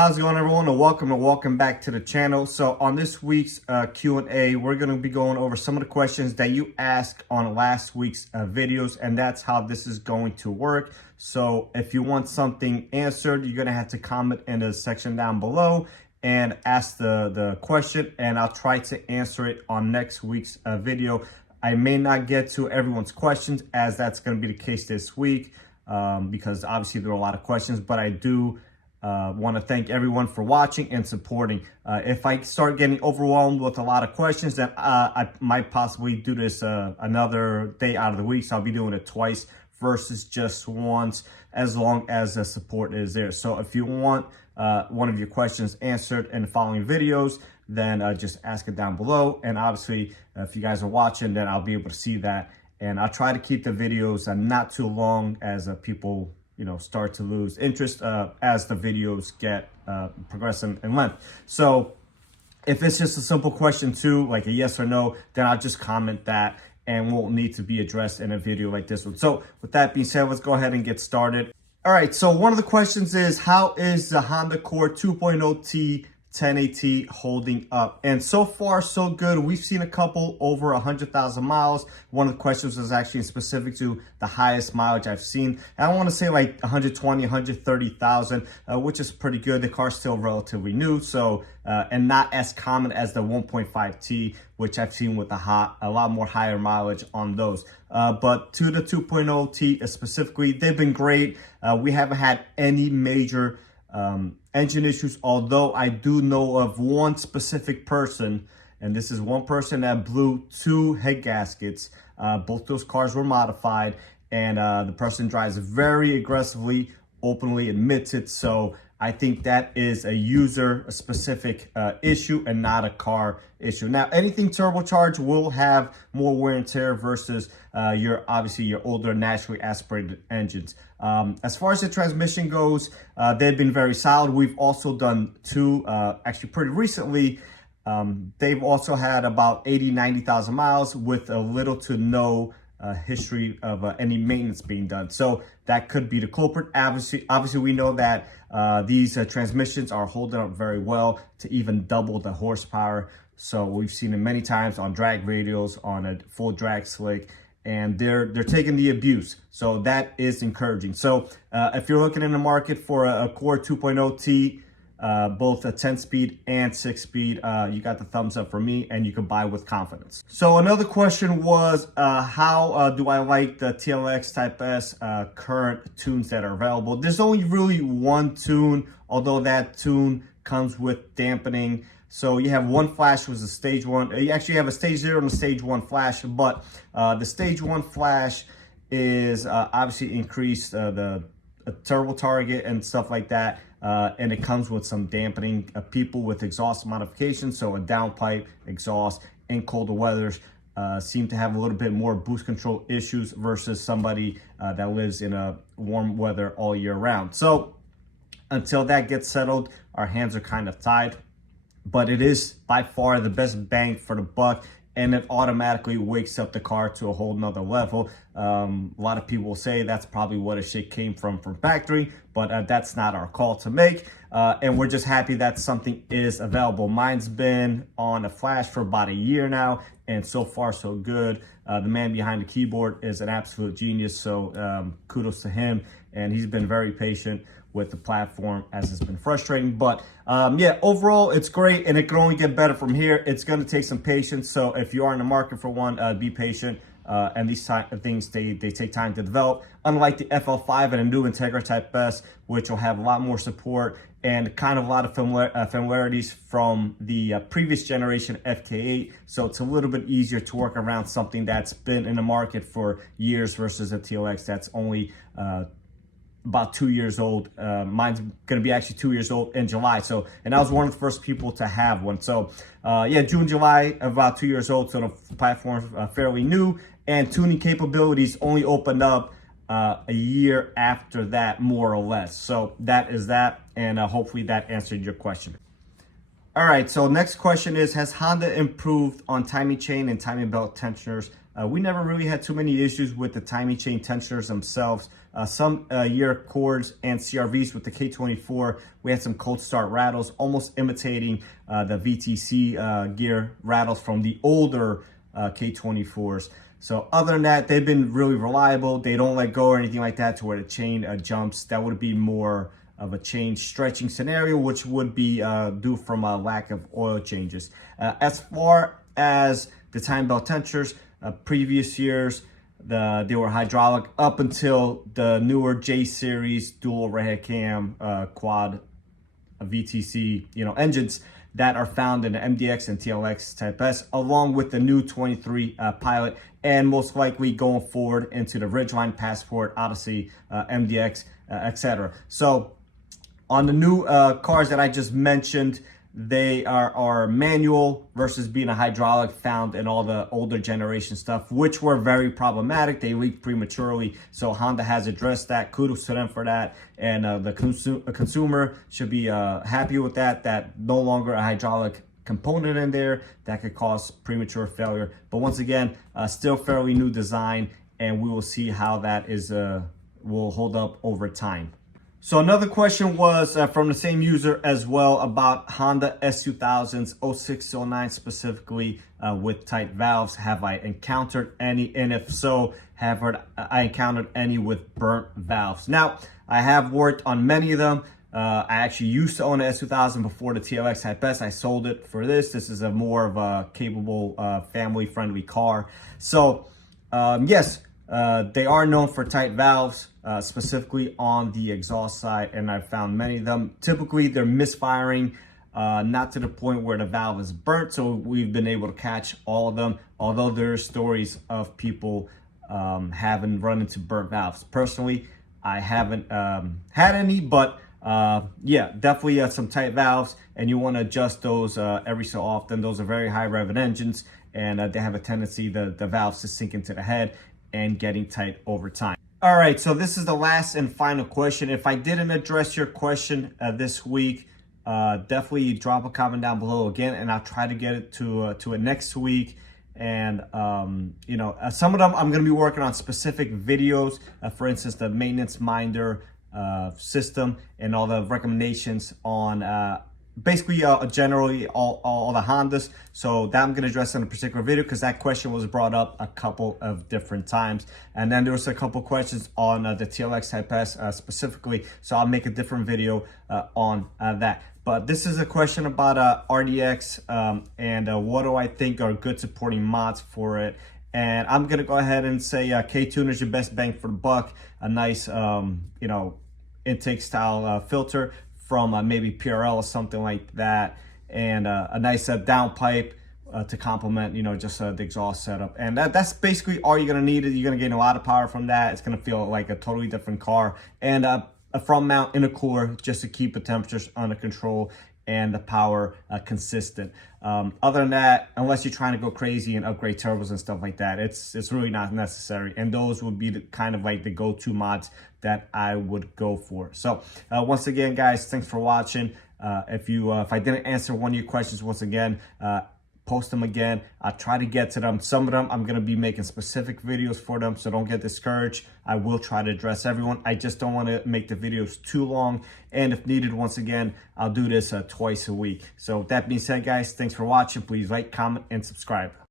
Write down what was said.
How's it going, everyone, and welcome back to the channel. So on this week's Q&A, we're going to be going over some of the questions that you asked on last week's videos, and that's how this is going to work. So if you want something answered, you're going to have to comment in the section down below and ask the question, and I'll try to answer it on next week's video. I may not get to everyone's questions, as that's going to be the case this week, because obviously there are a lot of questions, but I do want to thank everyone for watching and supporting. If I start getting overwhelmed with a lot of questions, then I might possibly do this another day out of the week. So I'll be doing it twice versus just once, as long as the support is there. So if you want one of your questions answered in the following videos, then just ask it down below. And obviously, if you guys are watching, then I'll be able to see that. And I'll try to keep the videos not too long, as people start to lose interest as the videos get progress in length. So if it's just a simple question too, like a yes or no, then I'll just comment that and won't need to be addressed in a video like this one. So with that being said, let's go ahead and get started. All right, so one of the questions is, how is the Honda Accord 2.0T 1080 holding up? And so far so good. We've seen a couple over 100,000 miles. One of the questions was actually specific to the highest mileage I've seen, and I want to say like 120, 130,000, which is pretty good. The car's still relatively new, so and not as common as the 1.5T, which I've seen with a lot more higher mileage on those. But to the 2.0T specifically, they've been great. We haven't had any major engine issues, although I do know of one specific person, and this is one person that blew two head gaskets. Both those cars were modified, and the person drives very aggressively, openly admits it. So I think that is a user-specific issue and not a car issue. Now, anything turbocharged will have more wear and tear versus your older naturally aspirated engines. As far as the transmission goes, they've been very solid. We've also done two, actually pretty recently. They've also had about 80, 90,000 miles with a little to no history of any maintenance being done. So that could be the culprit. Obviously we know that these transmissions are holding up very well to even double the horsepower. So we've seen it many times on drag radials, on a full drag slick, and they're taking the abuse. So that is encouraging. So if you're looking in the market for a Accord 2.0T, both a 10-speed and 6-speed, you got the thumbs up for me, and you can buy with confidence. So another question was, how do I like the TLX Type S current tunes that are available? There's only really one tune, although that tune comes with dampening. So you have one flash, was a stage one. You actually have a stage 0 and a stage 1 flash, but the stage 1 flash is obviously increased the turbo target and stuff like that. And it comes with some dampening. People with exhaust modifications, so a downpipe exhaust in colder weathers, seem to have a little bit more boost control issues versus somebody that lives in a warm weather all year round. So until that gets settled, our hands are kind of tied. But it is by far the best bang for the buck, and it automatically wakes up the car to a whole nother level. A lot of people will say that's probably what a shit came from factory, but that's not our call to make. And we're just happy that something is available. Mine's been on a flash for about a year now, and so far so good. The man behind the keyboard is an absolute genius, so kudos to him. And he's been very patient with the platform, as it's been frustrating. But yeah, overall it's great, and it can only get better from here. It's going to take some patience, so if you are in the market for one, be patient. And these things, they take time to develop, unlike the FL5 and a new Integra Type S, which will have a lot more support and kind of a lot of familiarities from the previous generation FK8. So it's a little bit easier to work around something that's been in the market for years versus a TLX that's only about 2 years old. Mine's gonna be actually 2 years old in July. So, and I was one of the first people to have one. So yeah, June, July, about 2 years old. So the platform's fairly new, and tuning capabilities only opened up a year after that, more or less. So that is that, and hopefully that answered your question. All right, so next question is, has Honda improved on timing chain and timing belt tensioners we never really had too many issues with the timing chain tensioners themselves. Some year Accords and CRVs with the K24, we had some cold start rattles, almost imitating the VTC gear rattles from the older K24s. So other than that, they've been really reliable. They don't let go or anything like that to where the chain jumps. That would be more of a chain stretching scenario, which would be due from a lack of oil changes. As far as the time belt tensioners, previous years, they were hydraulic up until the newer J series dual overhead cam quad VTC engines that are found in the MDX and TLX Type S, along with the new 23 Pilot, and most likely going forward into the Ridgeline, Passport, Odyssey, MDX, etc. So on the new cars that I just mentioned, they are manual versus being a hydraulic, found in all the older generation stuff, which were very problematic. They leaked prematurely, so Honda has addressed that. Kudos to them for that, and the consumer should be happy with that no longer a hydraulic component in there that could cause premature failure. But once again, still fairly new design, and we will see how that is will hold up over time. So another question was from the same user as well about Honda S2000s 06, 09 specifically with tight valves. Have I encountered any? And if so, have I encountered any with burnt valves? Now, I have worked on many of them. I actually used to own an S2000 before the TLX Type S. I sold it for this. This is a more of a capable, family-friendly car. So, yes, they are known for tight valves, specifically on the exhaust side, and I've found many of them. Typically, they're misfiring, not to the point where the valve is burnt, so we've been able to catch all of them, although there are stories of people having run into burnt valves. Personally, I haven't had any, but yeah, definitely some tight valves, and you want to adjust those every so often. Those are very high rev engines, and they have a tendency, the valves, to sink into the head and getting tight over time. All right, so this is the last and final question. If I didn't address your question this week, definitely drop a comment down below again, and I'll try to get it to it next week. And some of them I'm going to be working on specific videos, for instance, the maintenance minder system and all the recommendations on basically generally all the Hondas. So that I'm going to address in a particular video, because that question was brought up a couple of different times. And then there was a couple questions on the TLX Type S specifically, so I'll make a different video on that. But this is a question about RDX and what do I think are good supporting mods for it. And I'm going to go ahead and say K-Tuner is your best bang for the buck. A nice intake style filter from maybe PRL or something like that, and a nice downpipe to complement, just the exhaust setup. And that's basically all you're gonna need. You're gonna gain a lot of power from that. It's gonna feel like a totally different car, and a front mount intercooler just to keep the temperatures under control and the power consistent. Other than that, unless you're trying to go crazy and upgrade turbos and stuff like that, it's really not necessary. And those would be the kind of like the go-to mods that I would go for. So once again, guys, thanks for watching. If I didn't answer one of your questions, once again, post them again. I'll try to get to them. Some of them I'm going to be making specific videos for them, so don't get discouraged. I will try to address everyone. I just don't want to make the videos too long, and if needed, once again, I'll do this twice a week. So with that being said, guys, thanks for watching. Please like, comment, and subscribe.